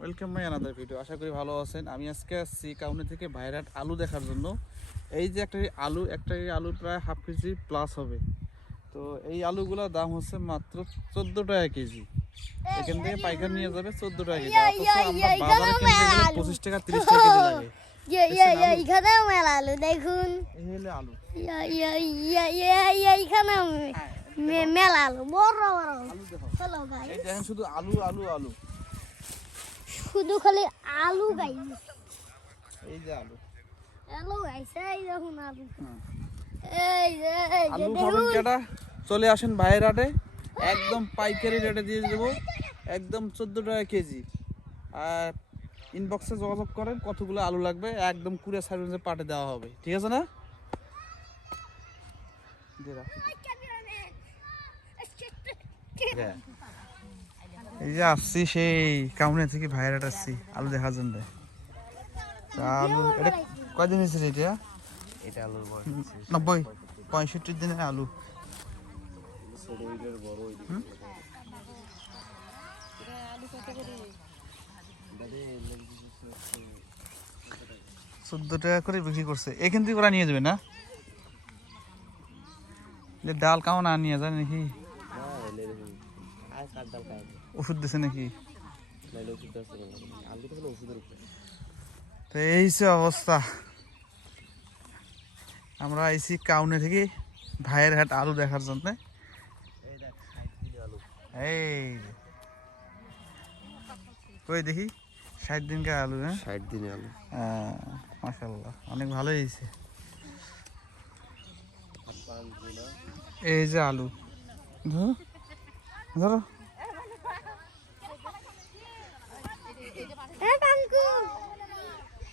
Welcome my another video. আশা করি ভালো আছেন। আমি আজকে আসছি কাউনি থেকে ভাইরাট আলু দেখার জন্য। এই যে একটা আলু প্রায় হাফ কেজি প্লাস হবে। তো এই আলুগুলোর দাম হচ্ছে মাত্র 14 টাকা কেজি। এখান থেকে পাইকার নিয়ে যাবে 14 টাকা কেজি, অথচ আমরা বাজারে কিনতে গেলে 25 টাকা 30 টাকা কেজি লাগে। এইখানেও মেলা আলু দেখুন, এই হলো আলু। এইখানেও মেলা আলু বড় বড় আলু দেখো, চলো ভাই, এই দেখেন শুধু আলু আলু আলু, শুধু খালি আলু গাইস। এই যে আলু আলু গাইস, এই দেখুন আলু। হ্যাঁ। এই যে আলু খাবেন কেটা, চলে আসেন ভাইরাটে, একদম পাইকারি রেটে দিয়ে দেবো, একদম 14 টাকা কেজি। আর ইনবক্সে যোগাযোগ করেন কতগুলো আলু লাগবে, একদম কুরিয়ার সার্ভিসে পাঠিয়ে দেওয়া হবে, ঠিক আছে না? এই যে আসছি সেই কাউনিয়া থেকে ভাইরাট আসছি আলু দেখার জন্য। আলু এটা কয়দিন হয়েছে এটা? এটা আলুর বয়স 90-65 দিনের আলু। হুম? 14 টাকা করে বিক্রি করছে। এখান থেকে ওরা নিয়ে যাবে না? ডাল কেমন আর নিয়ে যায় নাকি? ওষুধ দিছে নাকি? তো এই সে অবস্থা। আমরা আইছি কাউনে থেকে ভাইয়ের হাট আলু দেখার জন্য। এই কই দেখি 60 দিনকার আলু। হ্যাঁ 60 দিনের আলু। মাশাআল্লাহ, অনেক ভালো হয়েছে। এই যে আলু ধরো ধরো,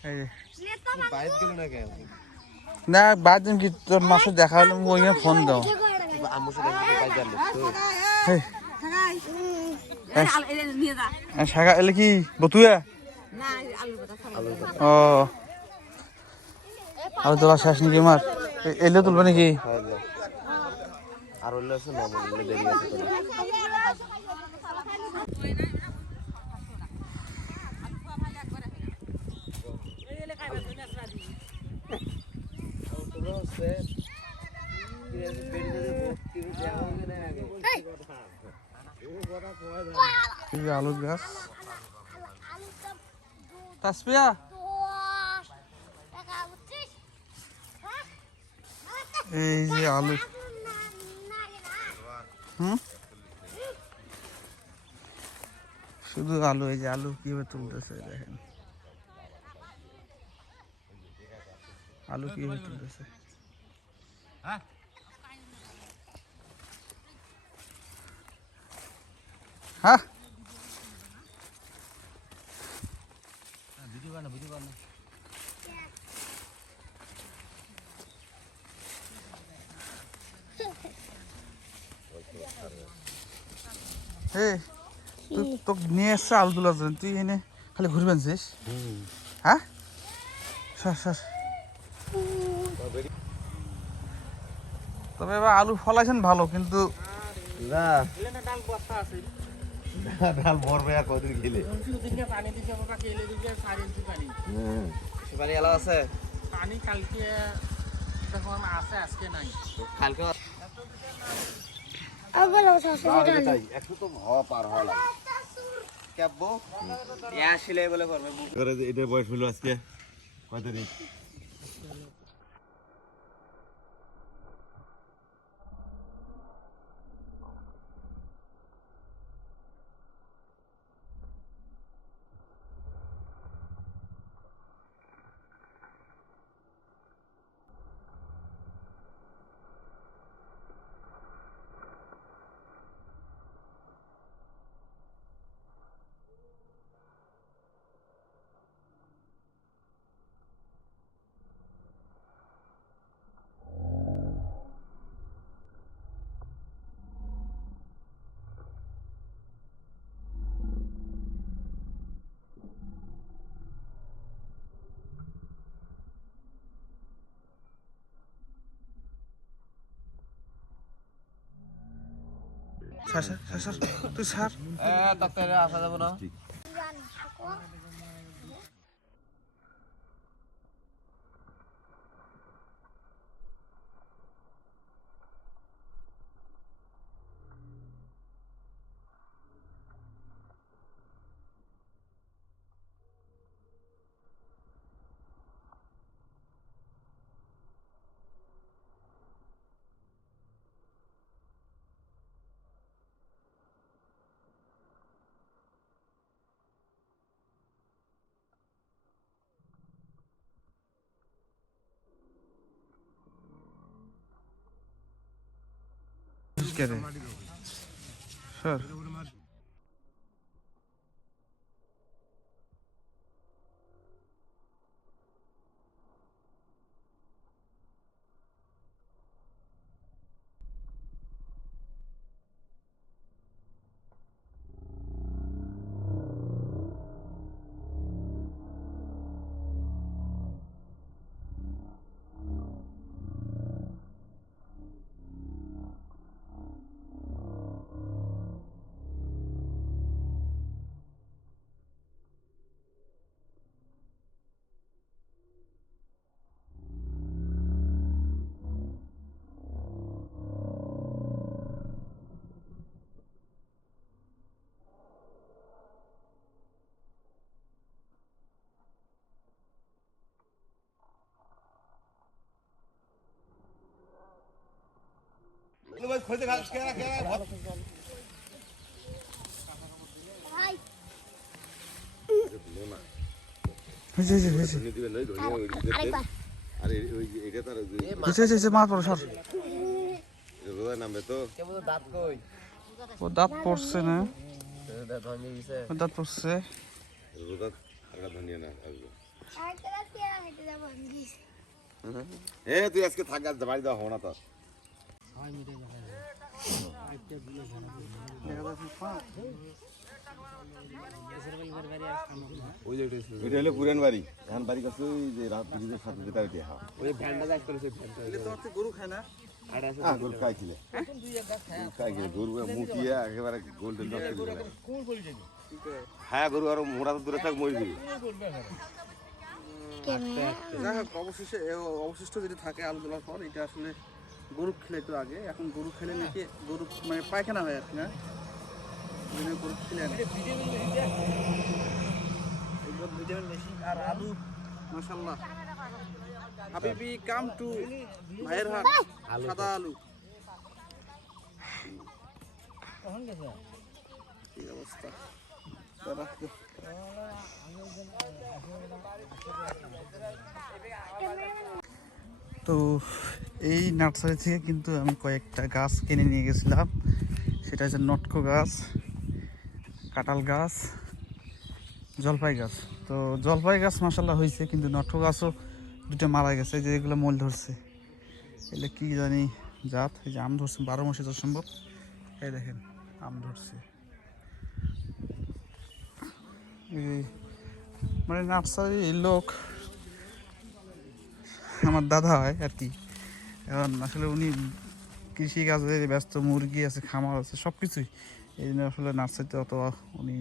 এই বাইরে গেল না কেন? না বাদ দিন কি তোর মাসে দেখা হলে ওই ফোন দাও। আম্মুর সাথে বাইরে গেল তো শাখা এলে কি বতুয়া? ও আলু তোলা শেষ নাকি আমার? এলে তুলবে নাকি? আর হইলে আছে না বললে দেরি আছে তো। আলুর গাছ তাসপিয়া, এই যে আলু। শুধু আলু, এই যে আলু কিভাবে তুলতেছে দেখেন, আলু কিভাবে তুলতেছে। হ্যাঁ তোকে নিয়ে এসছে আলু তোলার জন্য, তুই এনে খালি ঘুরে বানছিস? হ্যাঁ সর সর। তবে এবার আলু ফলাইছেন ভালো, কিন্তু না ডাল ভরবে আর কদিন গেলে পানি এলা আছে পানি কালকে যখন আছে আজকে নাই। কালকে একটু তো পার হওয়া লাগে ক্যাবো আসলে বলে করবে। এটা বয়স হলো আজকে কত দিন? স্যার স্যার স্যার তুই স্যার তাতে আসা যাবো না। কেটে স্যার ভাই হয়েছে হয়েছে হয়েছে আরেকবার আরে ওই এটা তার হয়েছে হয়েছে মাছ পড়ো সর রোদা নামবে তো ও দাঁত পড়ছে না ও দাঁত পড়ছে রোদা একটা ধনিয়া না আসবে আরেকটা রাখি আর হেঁটে যাবো তুই আজকে থাক আজ বাড়ি দেওয়া হবো না তো ওইটা হলো পুরান বাড়ি এখন বাড়ি কাছে ওই যে রাত ব্রিজের সাথে যেটা ওইটা গরু খায় না গরু খাইছিলে খাইছিলে গরু মুটিয়ে একেবারে গোল্ডেন হ্যাঁ গরু আর মোড়া তো দূরে থাক মরে দিবি যাই হোক অবশেষে অবশিষ্ট যেটা থাকে আলু তোলার পর এটা আসলে গরু খেলে তো আগে এখন গরু খেলে নাকি গরু মানে পায়খানা হয় আর কি না গরু খেলে ভিটামিন বেশি আর আলু মাশাআল্লাহ হাবিবি কাম টু ভাইয়ের হাট সাদা আলু কি অবস্থা তো এই নার্সারি থেকে কিন্তু আমি কয়েকটা গাছ কিনে নিয়ে গেছিলাম সেটা হচ্ছে নটকো গাছ কাঁঠাল গাছ জলপাই গাছ তো জলপাই গাছ মাশাআল্লাহ হয়েছে কিন্তু নটকো গাছও দুটো মারা গেছে যে এগুলো মূল ধরছে এগুলো কি জানি জাত এই যে আম ধরছে 12 মাসে যত সম্ভব এই দেখেন আম ধরছে মানে নার্সারি লোক আমার দাদা হয় আর কি এখন আসলে উনি কৃষিকাজে ব্যস্ত মুরগি আছে খামার আছে সব কিছুই এই জন্য আসলে নার্সারিতে অত উনি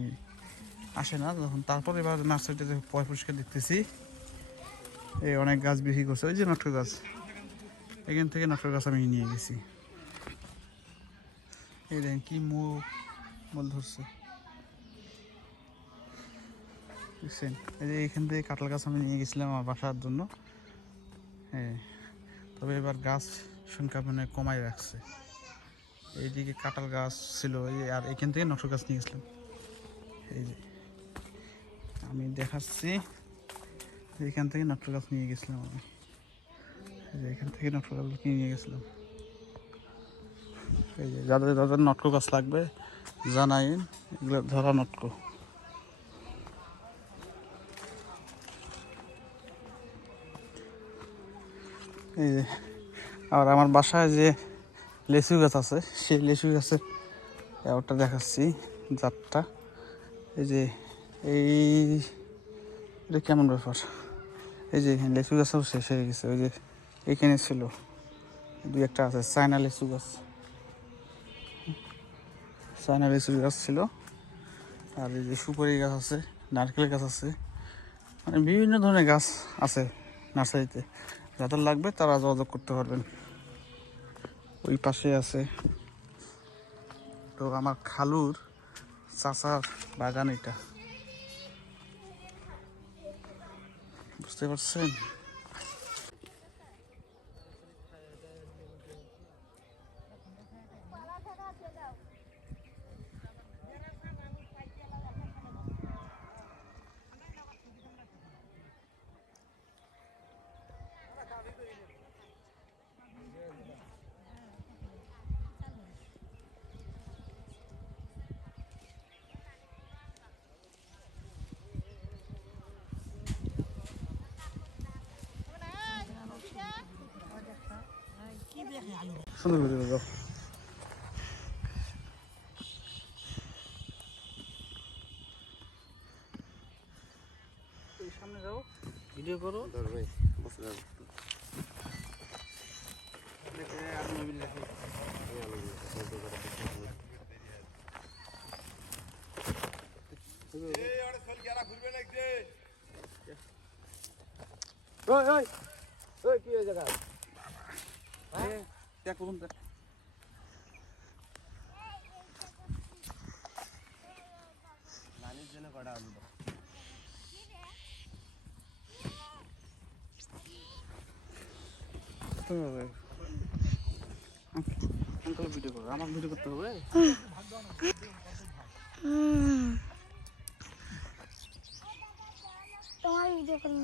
আসে না যখন তারপর এবার নার্সারিতে পয় পরিষ্কার দেখতেছি এই অনেক গাছ বিক্রি করছে ওই যে নটকো গাছ এখান থেকে নটকো গাছ আমি নিয়ে গেছি এই দেখেন কি মূল ধরছে দেখছেন এই যে এইখান থেকে কাঁঠাল গাছ আমি নিয়ে গেছিলাম আমার বাসার জন্য হ্যাঁ তবে এবার গাছ সংখ্যা মানে কমাই রাখছে এইদিকে কাঁঠাল গাছ ছিল আর এখান থেকে নটকো গাছ নিয়ে গেছিলাম এই যে আমি দেখাচ্ছি এখান থেকে নটকো গাছ নিয়ে গেছিলাম আমি এই যে এখান থেকে নটকো গাছ নিয়ে গেছিলাম এই যে যাদের যাদের নটকো গাছ লাগবে জানাইন এগুলো ধরা নটকো এই যে আর আমার বাসায় যে লেচু গাছ আছে সেই লেচু গাছে ওটা দেখাচ্ছি জাতটা এই যে এটা কেমন ব্যাপার এই যে লেচু গাছও শেষ হয়ে গেছে ওই যে এখানে ছিল দুই একটা আছে চায়না লেচু গাছ ছিল আর এই যে সুপারি গাছ আছে নারকেল গাছ আছে, মানে বিভিন্ন ধরনের গাছ আছে নার্সারিতে। যাদের লাগবে তারা যোগাযোগ করতে পারবেন। ওই পাশে আছে, তো আমার খালুর চাচার বাগান এটা, বুঝতে পারছেন? সুন্দর ভিডিও দাও। সামনে যাও, ভিডিও করো। দেখ করুন, দেখ। আঙ্কেল ভিডিও করো, আমার ভিডিও করতে হবে। তোমার ভিডিও করি